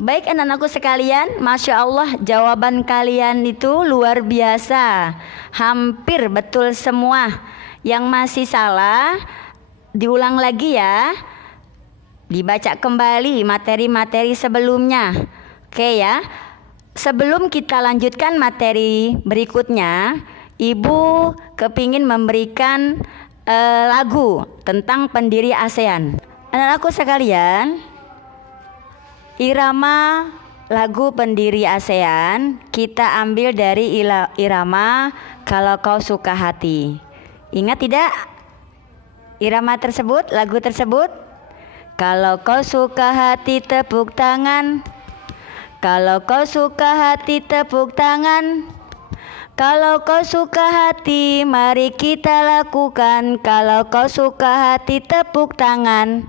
Baik anak-anakku sekalian, Masya Allah jawaban kalian itu luar biasa. Hampir betul semua. Yang masih salah diulang lagi ya. Dibaca kembali materi-materi sebelumnya. Oke ya. Sebelum kita lanjutkan materi berikutnya, Ibu kepingin memberikan lagu tentang pendiri ASEAN. Anak-anakku sekalian, irama lagu pendiri ASEAN kita ambil dari irama Kalau Kau Suka Hati. Ingat tidak irama tersebut, lagu tersebut? Kalau kau suka hati tepuk tangan. Kalau kau suka hati tepuk tangan. Kalau kau suka hati mari kita lakukan. Kalau kau suka hati tepuk tangan.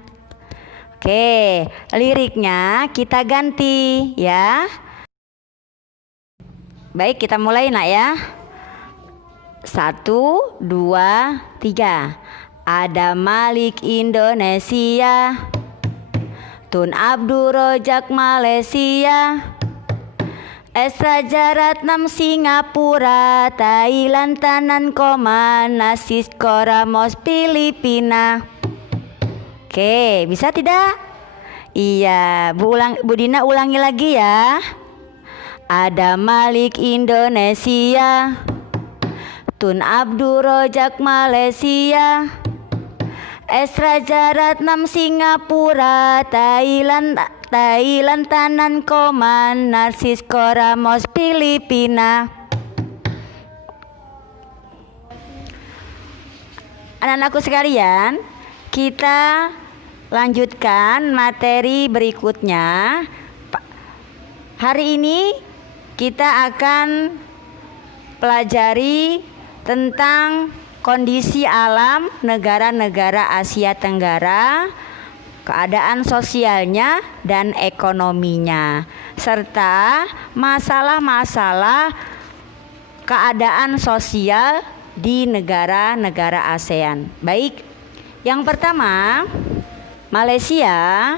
Oke, liriknya kita ganti ya. Baik, kita mulai nak ya. 1, 2, 3. Ada Malik Indonesia, Tun Abdul Rojak Malaysia, S Raja Ratnam Singapura, Thailand Tanan Koman, Nasis Koramos Filipina. Oke, bisa tidak? Iya, Bu Dina ulangi lagi ya. Ada Malik Indonesia, Tun Abdul Rojak Malaysia, S Raja Ratnam Singapura, Thailand Tanan Koman, Narsis Koramos Filipina. Anak-anakku sekalian, kita lanjutkan materi berikutnya. Hari ini kita akan pelajari tentang kondisi alam negara-negara Asia Tenggara, keadaan sosialnya dan ekonominya, serta masalah-masalah keadaan sosial di negara-negara ASEAN. Baik, yang pertama, Malaysia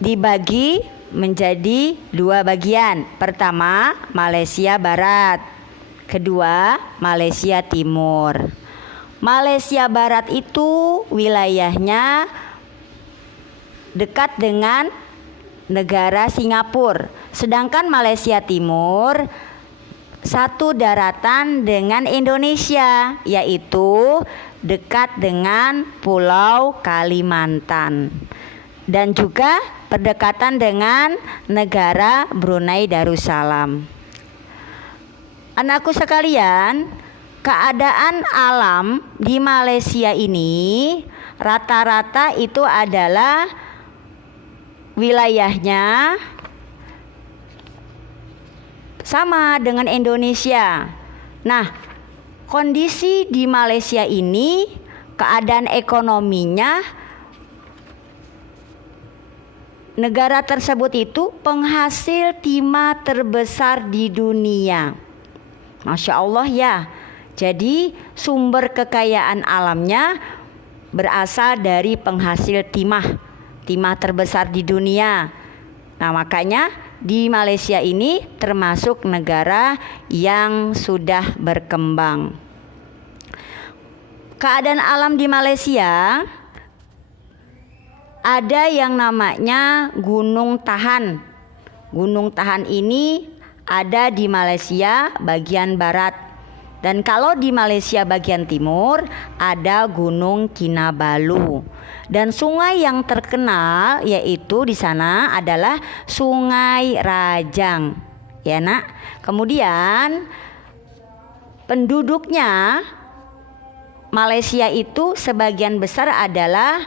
dibagi menjadi 2 bagian. Pertama, Malaysia Barat. Kedua, Malaysia Timur. Malaysia Barat itu wilayahnya dekat dengan negara Singapura. Sedangkan Malaysia Timur satu daratan dengan Indonesia, yaitu dekat dengan Pulau Kalimantan. Dan juga berdekatan dengan negara Brunei Darussalam. Anakku sekalian, keadaan alam di Malaysia ini rata-rata itu adalah wilayahnya sama dengan Indonesia. Nah, kondisi di Malaysia ini, keadaan ekonominya, negara tersebut itu penghasil timah terbesar di dunia. Masya Allah ya. Jadi sumber kekayaan alamnya berasal dari penghasil timah terbesar di dunia. Nah, makanya di Malaysia ini termasuk negara yang sudah berkembang. Keadaan alam di Malaysia ada yang namanya Gunung Tahan. Gunung Tahan ini ada di Malaysia bagian barat. Dan kalau di Malaysia bagian timur ada Gunung Kinabalu. Dan sungai yang terkenal yaitu di sana adalah Sungai Rajang. Ya, Nak. Kemudian penduduknya Malaysia itu sebagian besar adalah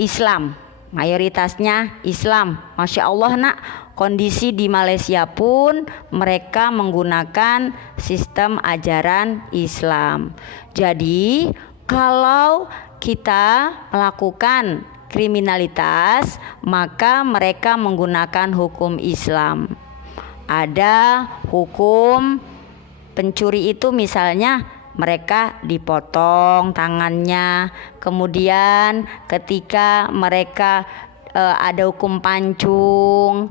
Islam. Mayoritasnya Islam. Masya Allah, Nak. Kondisi di Malaysia pun mereka menggunakan sistem ajaran Islam. Jadi kalau kita melakukan kriminalitas, maka mereka menggunakan hukum Islam. Ada hukum pencuri itu misalnya mereka dipotong tangannya, kemudian ketika mereka ada hukum pancung.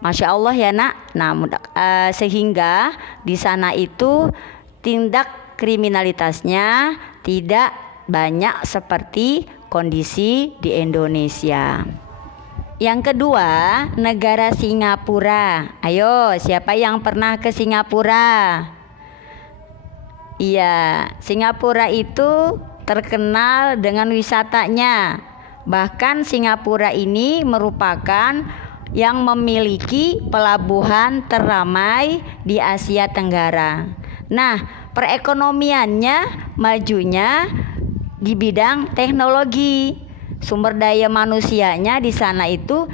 Masya Allah ya nak. Nah, sehingga di sana itu tindak kriminalitasnya tidak banyak seperti kondisi di Indonesia. Yang kedua, negara Singapura. Ayo, siapa yang pernah ke Singapura? Iya, Singapura itu terkenal dengan wisatanya. Bahkan Singapura ini merupakan yang memiliki pelabuhan terramai di Asia Tenggara. Nah, perekonomiannya majunya di bidang teknologi. Sumber daya manusianya di sana itu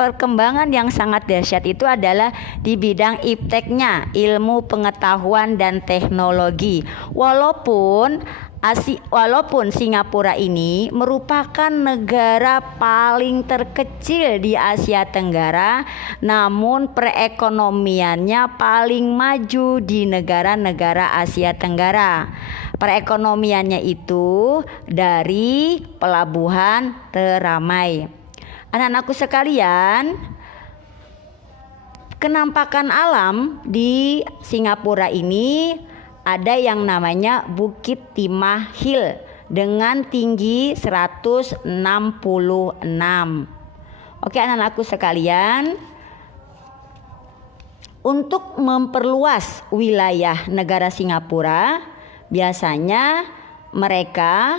perkembangan yang sangat dahsyat itu adalah di bidang ipteknya, ilmu pengetahuan dan teknologi. Walaupun Singapura ini merupakan negara paling terkecil di Asia Tenggara, namun perekonomiannya paling maju di negara-negara Asia Tenggara. Perekonomiannya itu dari pelabuhan teramai. Anak-anakku sekalian, kenampakan alam di Singapura ini ada yang namanya Bukit Timah Hill dengan tinggi 166. Oke anak-anakku sekalian, untuk memperluas wilayah negara Singapura, biasanya mereka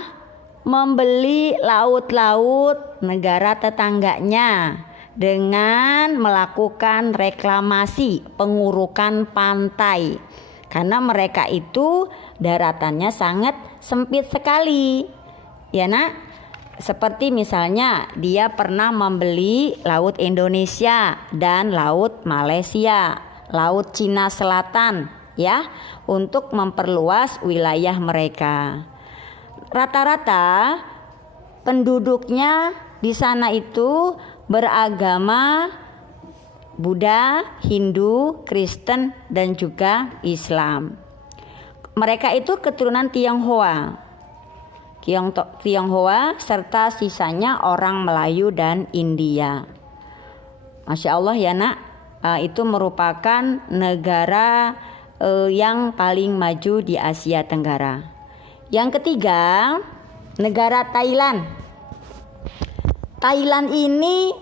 membeli laut-laut negara tetangganya dengan melakukan reklamasi pengurukan pantai. Karena mereka itu daratannya sangat sempit sekali. Ya nak, seperti misalnya dia pernah membeli laut Indonesia dan laut Malaysia, laut Cina Selatan ya, untuk memperluas wilayah mereka. Rata-rata penduduknya di sana itu beragama Buddha, Hindu, Kristen dan juga Islam. Mereka itu keturunan Tionghoa serta sisanya orang Melayu dan India. Masya Allah ya nak, itu merupakan negara yang paling maju di Asia Tenggara. Yang ketiga, negara Thailand. Thailand ini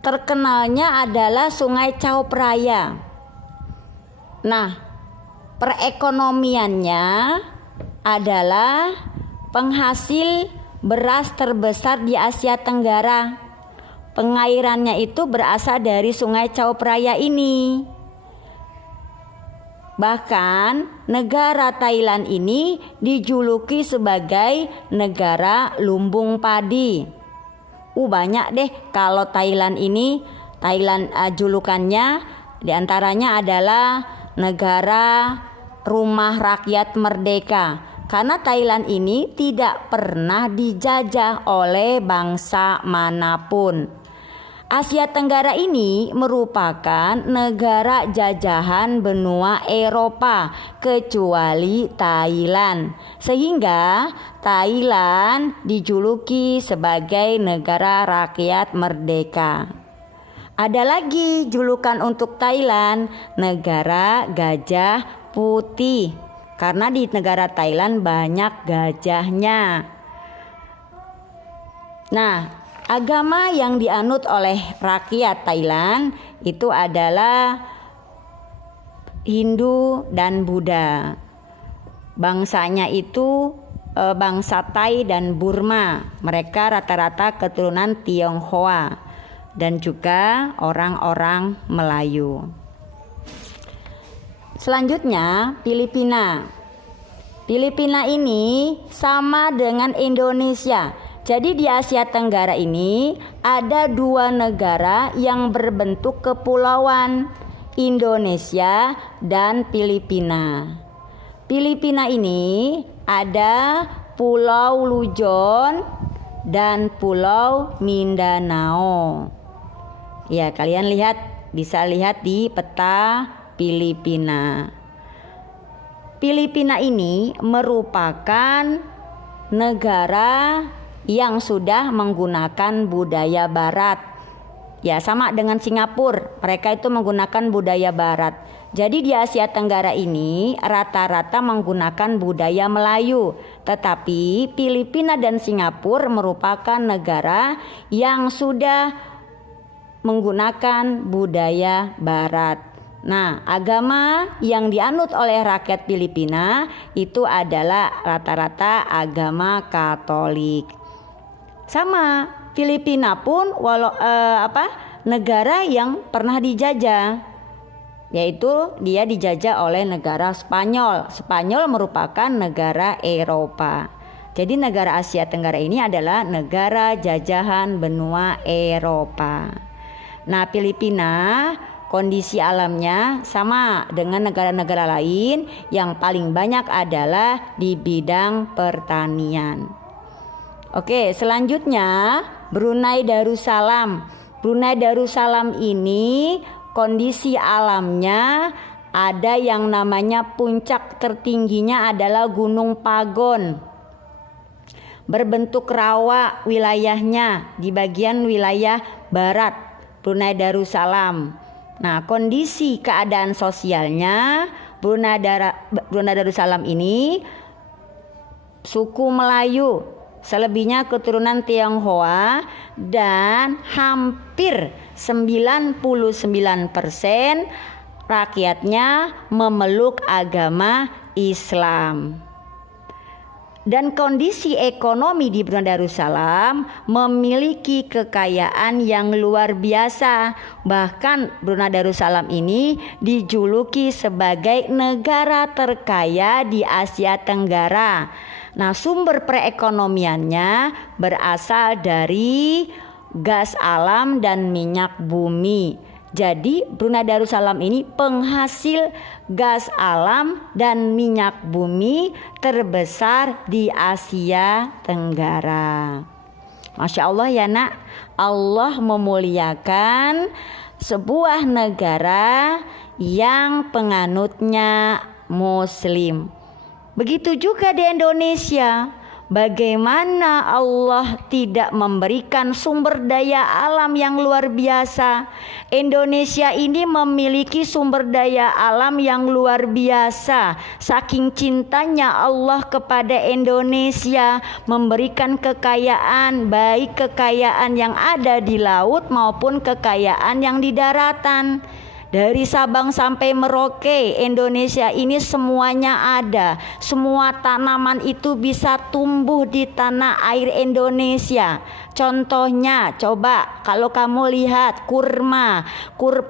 terkenalnya adalah Sungai Chao Phraya. Nah, perekonomiannya adalah penghasil beras terbesar di Asia Tenggara. Pengairannya itu berasal dari Sungai Chao Phraya ini. Bahkan negara Thailand ini dijuluki sebagai negara lumbung padi. Banyak deh kalau Thailand ini. Julukannya diantaranya adalah negara rumah rakyat merdeka. Karena Thailand ini tidak pernah dijajah oleh bangsa manapun. Asia Tenggara ini merupakan negara jajahan benua Eropa kecuali Thailand. Sehingga Thailand dijuluki sebagai negara rakyat merdeka. Ada lagi julukan untuk Thailand, negara gajah putih. Karena di negara Thailand banyak gajahnya. Nah, agama yang dianut oleh rakyat Thailand itu adalah Hindu dan Buddha. Bangsanya itu bangsa Thai dan Burma. Mereka rata-rata keturunan Tionghoa dan juga orang-orang Melayu. Selanjutnya Filipina. Filipina ini sama dengan Indonesia. Jadi di Asia Tenggara ini ada dua negara yang berbentuk kepulauan, Indonesia dan Filipina. Filipina ini ada Pulau Luzon dan Pulau Mindanao. Ya, kalian bisa lihat di peta Filipina. Filipina ini merupakan negara yang sudah menggunakan budaya barat. Ya, sama dengan Singapura, mereka itu menggunakan budaya barat. Jadi di Asia Tenggara ini rata-rata menggunakan budaya Melayu. Tetapi Filipina dan Singapura merupakan negara yang sudah menggunakan budaya barat. Nah, agama yang dianut oleh rakyat Filipina itu adalah rata-rata agama Katolik. Sama, Filipina pun negara yang pernah dijajah, yaitu dia dijajah oleh negara Spanyol. Spanyol merupakan negara Eropa. Jadi negara Asia Tenggara ini adalah negara jajahan benua Eropa. Nah, Filipina kondisi alamnya sama dengan negara-negara lain, yang paling banyak adalah di bidang pertanian. Oke, selanjutnya Brunei Darussalam. Brunei Darussalam ini kondisi alamnya ada yang namanya puncak tertingginya adalah Gunung Pagon. Berbentuk rawa wilayahnya di bagian wilayah barat Brunei Darussalam. Nah, kondisi keadaan sosialnya Brunei Darussalam ini suku Melayu, selebihnya keturunan Tionghoa, dan hampir 99% rakyatnya memeluk agama Islam. Dan kondisi ekonomi di Brunei Darussalam memiliki kekayaan yang luar biasa. Bahkan Brunei Darussalam ini dijuluki sebagai negara terkaya di Asia Tenggara. Nah, sumber perekonomiannya berasal dari gas alam dan minyak bumi. Jadi Brunei Darussalam ini penghasil gas alam dan minyak bumi terbesar di Asia Tenggara. Masya Allah ya nak, Allah memuliakan sebuah negara yang penganutnya Muslim. Begitu juga di Indonesia. Bagaimana Allah tidak memberikan sumber daya alam yang luar biasa. Indonesia ini memiliki sumber daya alam yang luar biasa. Saking cintanya Allah kepada Indonesia, memberikan kekayaan, baik kekayaan yang ada di laut maupun kekayaan yang di daratan. Dari Sabang sampai Merauke, Indonesia ini semuanya ada. Semua tanaman itu bisa tumbuh di tanah air Indonesia. Contohnya, coba kalau kamu lihat kurma,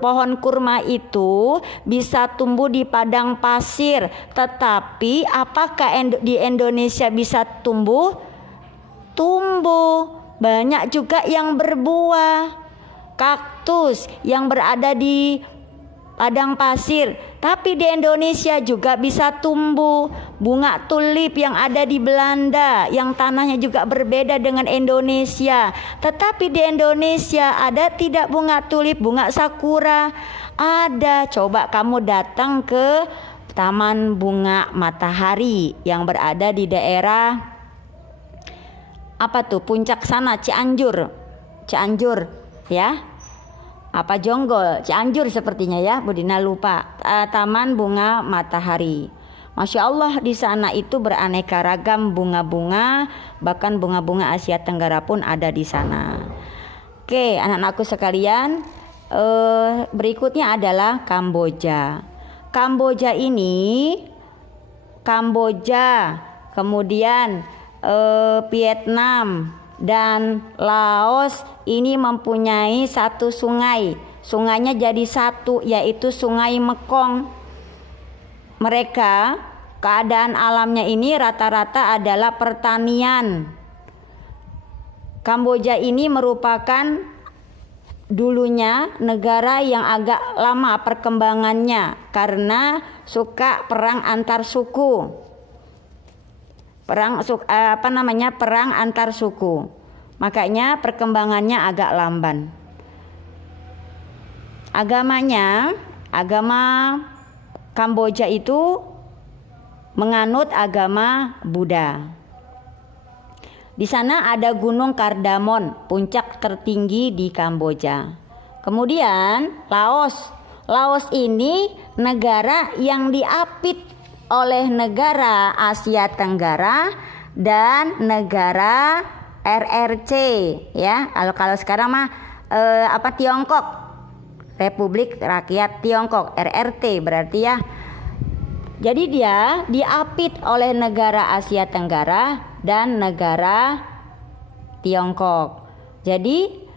pohon kurma itu bisa tumbuh di padang pasir. Tetapi apakah di Indonesia bisa tumbuh? Tumbuh. Banyak juga yang berbuah. Kaktus yang berada di padang pasir, tapi di Indonesia juga bisa tumbuh. Bunga tulip yang ada di Belanda, yang tanahnya juga berbeda dengan Indonesia, tetapi di Indonesia ada tidak bunga tulip, bunga sakura? Ada. Coba kamu datang ke Taman Bunga Matahari yang berada di daerah puncak sana, Cianjur ya. Jonggol, Cianjur sepertinya ya, Budina lupa. Taman Bunga Matahari. Masya Allah, di sana itu beraneka ragam bunga-bunga, bahkan bunga-bunga Asia Tenggara pun ada di sana. Oke, anak-anakku sekalian, berikutnya adalah Kamboja. Kamboja, kemudian Vietnam dan Laos ini mempunyai satu sungai. Sungainya jadi satu, yaitu Sungai Mekong. Mereka keadaan alamnya ini rata-rata adalah pertanian. Kamboja ini merupakan dulunya negara yang agak lama perkembangannya karena suka perang antar suku. Perang antar suku. Makanya perkembangannya agak lamban. Agama Kamboja itu menganut agama Buddha. Di sana ada Gunung Kardamon, puncak tertinggi di Kamboja. Kemudian Laos. Laos ini negara yang diapit oleh negara Asia Tenggara dan negara RRC, ya. Kalau sekarang mah Tiongkok, Republik Rakyat Tiongkok, RRT berarti ya. Jadi dia diapit oleh negara Asia Tenggara dan negara Tiongkok. Jadi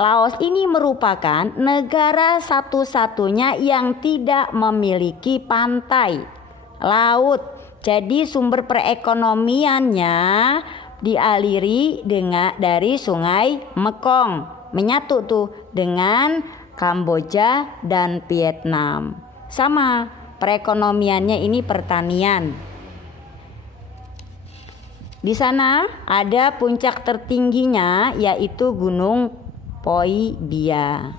Laos ini merupakan negara satu-satunya yang tidak memiliki pantai, laut. Jadi sumber perekonomiannya dialiri dari Sungai Mekong, menyatu tuh dengan Kamboja dan Vietnam. Sama perekonomiannya ini pertanian. Di sana ada puncak tertingginya yaitu Gunung Poi Bia.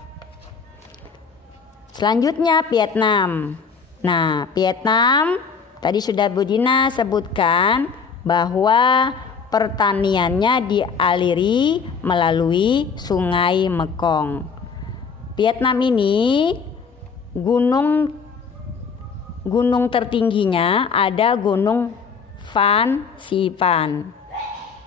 Selanjutnya Vietnam. Nah, Vietnam tadi sudah Bu Dina sebutkan bahwa pertaniannya dialiri melalui Sungai Mekong. Vietnam ini gunung tertingginya ada Gunung Phan Xiphan.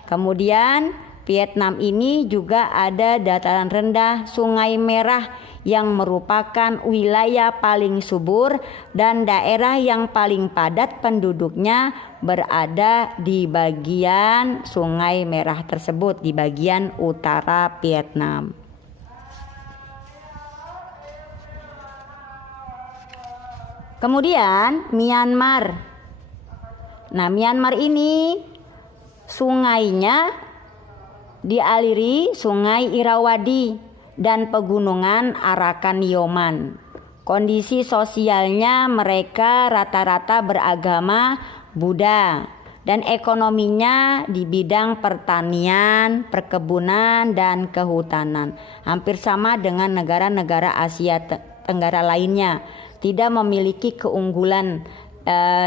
Kemudian Vietnam ini juga ada dataran rendah Sungai Merah yang merupakan wilayah paling subur dan daerah yang paling padat penduduknya berada di bagian Sungai Merah tersebut, di bagian utara Vietnam. Kemudian Myanmar. Nah, Myanmar ini sungainya dialiri Sungai Irrawaddy dan pegunungan Arakan Yoman. Kondisi sosialnya mereka rata-rata beragama Buddha dan ekonominya di bidang pertanian, perkebunan, dan kehutanan. Hampir sama dengan negara-negara Asia Tenggara lainnya. Tidak memiliki keunggulan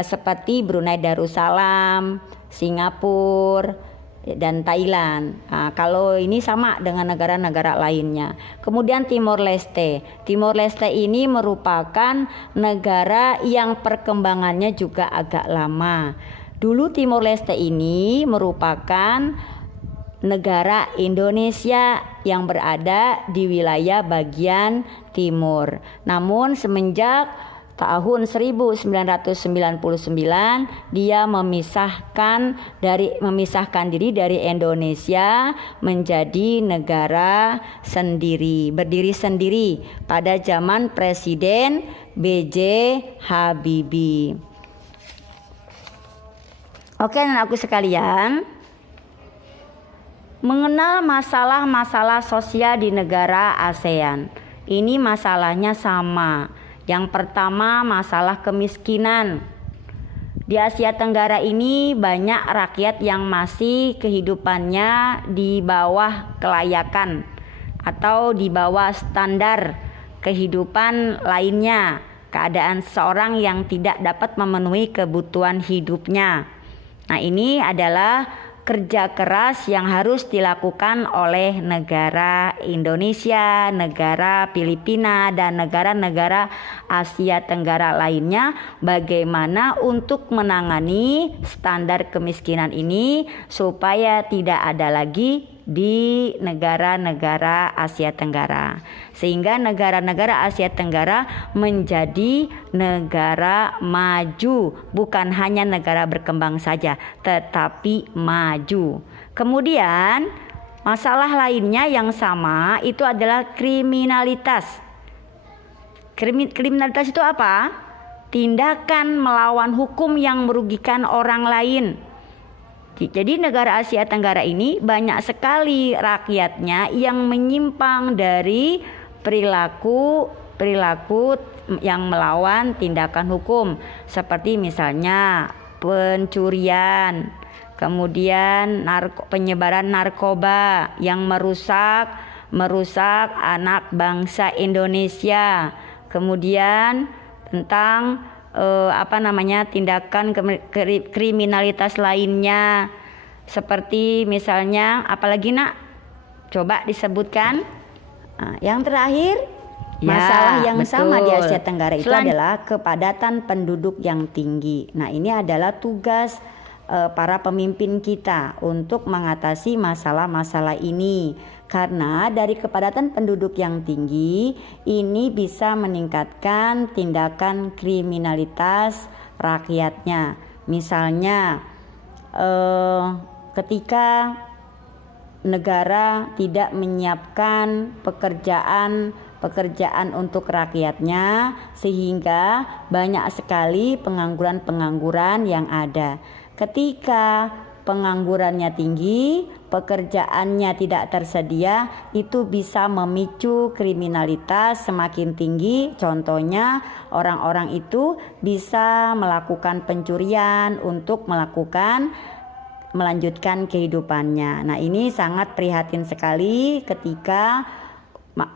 seperti Brunei Darussalam, Singapura, dan Thailand. Nah, kalau ini sama dengan negara-negara lainnya. Kemudian Timor Leste. Timor Leste ini merupakan negara yang perkembangannya juga agak lama. Dulu Timor Leste ini merupakan negara Indonesia yang berada di wilayah bagian timur. Namun semenjak tahun 1999 dia memisahkan diri dari Indonesia menjadi negara sendiri, berdiri sendiri pada zaman Presiden B.J. Habibie. Oke, anak-anakku sekalian, mengenal masalah-masalah sosial di negara ASEAN. Ini masalahnya sama. Yang pertama, masalah kemiskinan. Di Asia Tenggara ini banyak rakyat yang masih kehidupannya di bawah kelayakan atau di bawah standar kehidupan lainnya. Keadaan seseorang yang tidak dapat memenuhi kebutuhan hidupnya. Nah, ini adalah kerja keras yang harus dilakukan oleh negara Indonesia, negara Filipina, dan negara-negara Asia Tenggara lainnya, bagaimana untuk menangani standar kemiskinan ini supaya tidak ada lagi di negara-negara Asia Tenggara, sehingga negara-negara Asia Tenggara menjadi negara maju, bukan hanya negara berkembang saja, tetapi maju. Kemudian masalah lainnya yang sama itu adalah kriminalitas. Kriminalitas itu apa? Tindakan melawan hukum yang merugikan orang lain. Jadi negara Asia Tenggara ini banyak sekali rakyatnya yang menyimpang dari perilaku yang melawan tindakan hukum, seperti misalnya pencurian, kemudian penyebaran narkoba yang merusak anak bangsa Indonesia, kemudian tentang tindakan kriminalitas lainnya Seperti misalnya apalagi nak? Coba disebutkan. Yang terakhir, masalah yang sama di Asia Tenggara itu adalah kepadatan penduduk yang tinggi. Nah, ini adalah tugas para pemimpin kita untuk mengatasi masalah-masalah ini. Karena dari kepadatan penduduk yang tinggi ini bisa meningkatkan tindakan kriminalitas rakyatnya. Misalnya ketika negara tidak menyiapkan pekerjaan untuk rakyatnya, sehingga banyak sekali pengangguran yang ada. Ketika penganggurannya tinggi, pekerjaannya tidak tersedia, itu bisa memicu kriminalitas semakin tinggi. Contohnya, orang-orang itu bisa melakukan pencurian untuk melanjutkan kehidupannya. Nah, ini sangat prihatin sekali ketika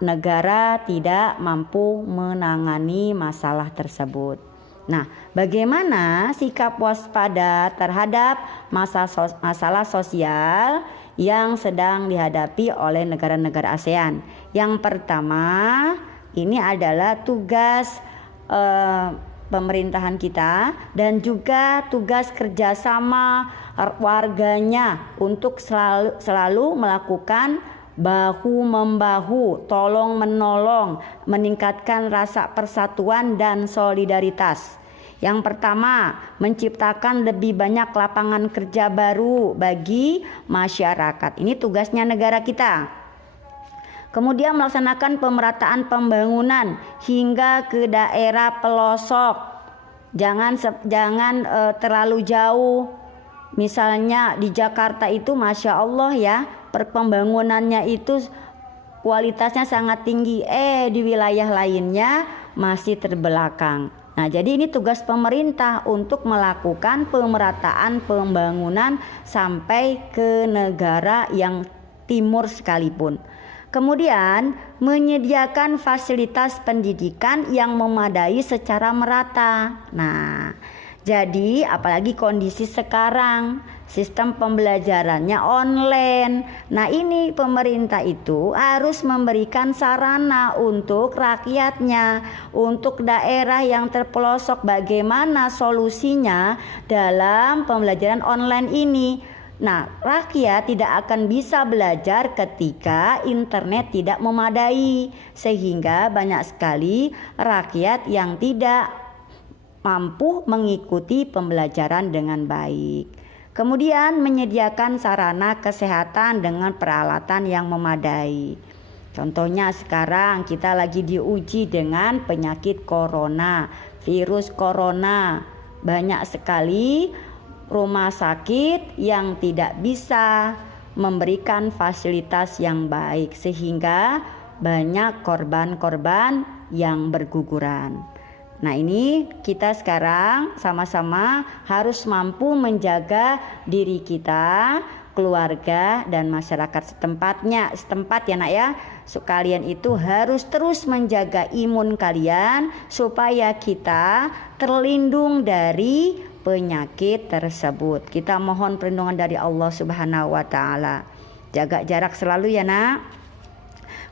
negara tidak mampu menangani masalah tersebut. Nah, bagaimana sikap waspada terhadap masalah sosial yang sedang dihadapi oleh negara-negara ASEAN? Yang pertama, ini adalah tugas pemerintahan kita dan juga tugas kerjasama warganya untuk selalu melakukan bahu-membahu, tolong-menolong, meningkatkan rasa persatuan dan solidaritas. Yang pertama, menciptakan lebih banyak lapangan kerja baru bagi masyarakat. Ini tugasnya negara kita. Kemudian melaksanakan pemerataan pembangunan hingga ke daerah pelosok. Jangan terlalu jauh. Misalnya di Jakarta itu Masya Allah ya, pembangunannya itu kualitasnya sangat tinggi, di wilayah lainnya masih terbelakang. Nah, jadi ini tugas pemerintah untuk melakukan pemerataan pembangunan sampai ke negara yang timur sekalipun. Kemudian menyediakan fasilitas pendidikan yang memadai secara merata. Nah, jadi apalagi kondisi sekarang, sistem pembelajarannya online. Nah, ini pemerintah itu harus memberikan sarana untuk rakyatnya, untuk daerah yang terpelosok, bagaimana solusinya dalam pembelajaran online ini. Nah, rakyat tidak akan bisa belajar ketika internet tidak memadai, sehingga banyak sekali rakyat yang tidak mampu mengikuti pembelajaran dengan baik. Kemudian menyediakan sarana kesehatan dengan peralatan yang memadai. Contohnya sekarang kita lagi diuji dengan penyakit corona, virus corona. Banyak sekali rumah sakit yang tidak bisa memberikan fasilitas yang baik, sehingga banyak korban-korban yang berguguran. Nah, ini kita sekarang sama-sama harus mampu menjaga diri kita, keluarga, dan masyarakat setempat ya nak ya. Kalian itu harus terus menjaga imun kalian supaya kita terlindung dari penyakit tersebut. Kita mohon perlindungan dari Allah Subhanahu wa taala. Jaga jarak selalu ya nak.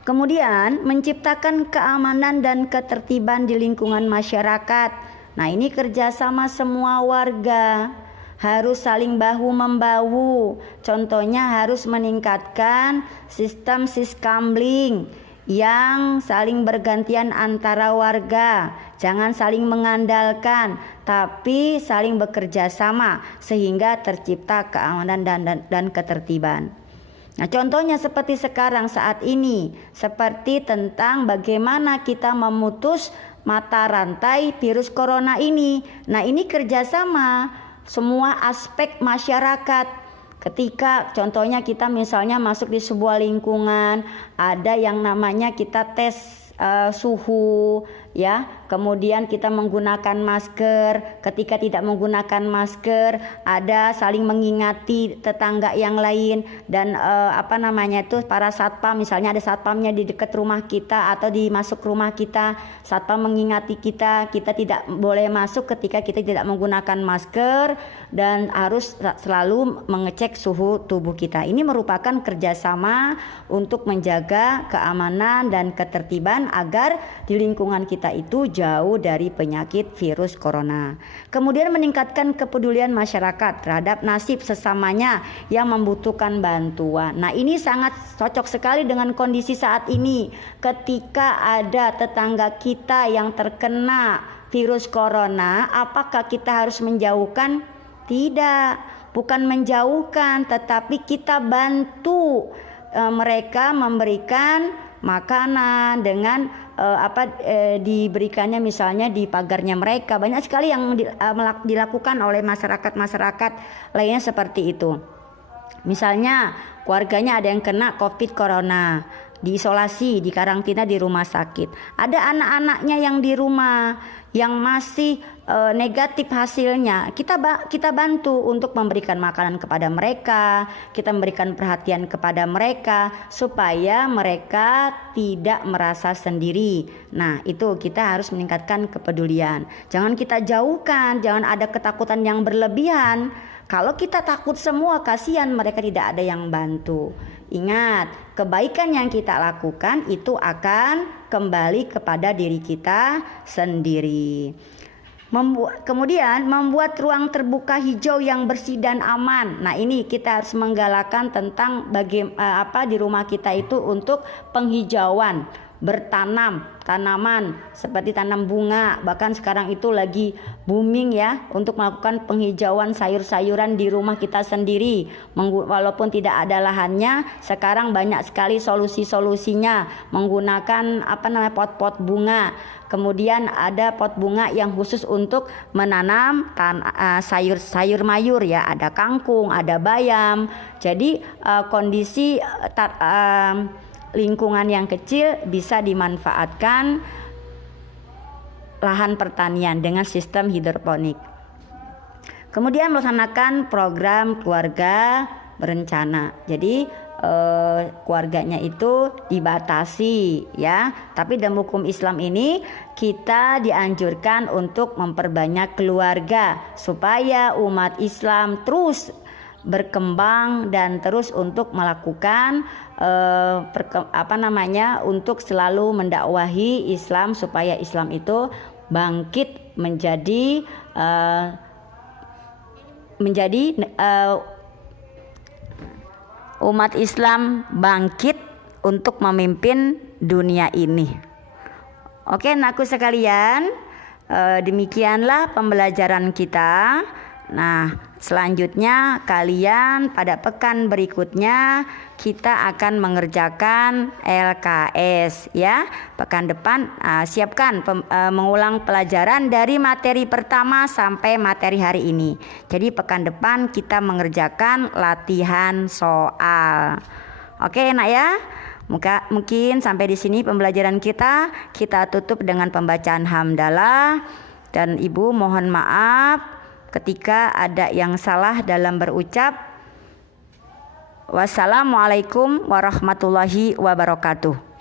Kemudian menciptakan keamanan dan ketertiban di lingkungan masyarakat. Nah, ini kerjasama semua warga, harus saling bahu-membahu. Contohnya harus meningkatkan sistem siskamling yang saling bergantian antara warga. Jangan saling mengandalkan, tapi saling bekerja sama sehingga tercipta keamanan dan ketertiban. Nah, contohnya seperti sekarang saat ini, seperti tentang bagaimana kita memutus mata rantai virus corona ini. Nah, ini kerjasama semua aspek masyarakat. Ketika contohnya kita misalnya masuk di sebuah lingkungan, ada yang namanya kita tes suhu ya, kemudian kita menggunakan masker. Ketika tidak menggunakan masker, ada saling mengingati tetangga yang lain, dan para satpam, misalnya ada satpamnya di dekat rumah kita atau di masuk rumah kita, satpam mengingati kita tidak boleh masuk ketika kita tidak menggunakan masker, dan harus selalu mengecek suhu tubuh kita. Ini merupakan kerjasama untuk menjaga keamanan dan ketertiban agar di lingkungan kita itu jauh dari penyakit virus corona. Kemudian meningkatkan kepedulian masyarakat terhadap nasib sesamanya yang membutuhkan bantuan. Nah, ini sangat cocok sekali dengan kondisi saat ini. Ketika ada tetangga kita yang terkena virus corona, apakah kita harus menjauhkan? Tidak, bukan menjauhkan, tetapi kita bantu mereka, memberikan makanan dengan diberikannya misalnya di pagarnya mereka. Banyak sekali yang dilakukan oleh masyarakat lainnya seperti itu. Misalnya keluarganya ada yang kena COVID corona, diisolasi, dikarantina di rumah sakit. Ada anak-anaknya yang di rumah yang masih negatif hasilnya, kita bantu untuk memberikan makanan kepada mereka, kita memberikan perhatian kepada mereka supaya mereka tidak merasa sendiri. Nah, itu kita harus meningkatkan kepedulian. Jangan kita jauhkan, jangan ada ketakutan yang berlebihan. Kalau kita takut semua, kasihan mereka tidak ada yang bantu. Ingat, kebaikan yang kita lakukan itu akan kembali kepada diri kita sendiri. Kemudian membuat ruang terbuka hijau yang bersih dan aman. Nah, ini kita harus menggalakkan tentang di rumah kita itu untuk penghijauan, bertanam tanaman seperti tanam bunga. Bahkan sekarang itu lagi booming ya untuk melakukan penghijauan sayur-sayuran di rumah kita sendiri. Walaupun tidak ada lahannya, sekarang banyak sekali solusi-solusinya menggunakan pot-pot bunga. Kemudian ada pot bunga yang khusus untuk menanam sayur mayur ya, ada kangkung, ada bayam. Jadi kondisi lingkungan yang kecil bisa dimanfaatkan lahan pertanian dengan sistem hidroponik. Kemudian melaksanakan program keluarga berencana. Jadi keluarganya itu dibatasi ya. Tapi dalam hukum Islam ini kita dianjurkan untuk memperbanyak keluarga supaya umat Islam terus berkembang dan terus untuk melakukan untuk selalu mendakwahi Islam supaya Islam itu bangkit menjadi umat Islam bangkit untuk memimpin dunia ini. Oke, anakku sekalian, demikianlah pembelajaran kita. Nah, selanjutnya kalian pada pekan berikutnya kita akan mengerjakan LKS ya. Pekan depan siapkan mengulang pelajaran dari materi pertama sampai materi hari ini. Jadi pekan depan kita mengerjakan latihan soal. Oke, nak ya. Mungkin sampai di sini pembelajaran kita. Kita tutup dengan pembacaan hamdalah, dan Ibu mohon maaf ketika ada yang salah dalam berucap. Wassalamualaikum warahmatullahi wabarakatuh.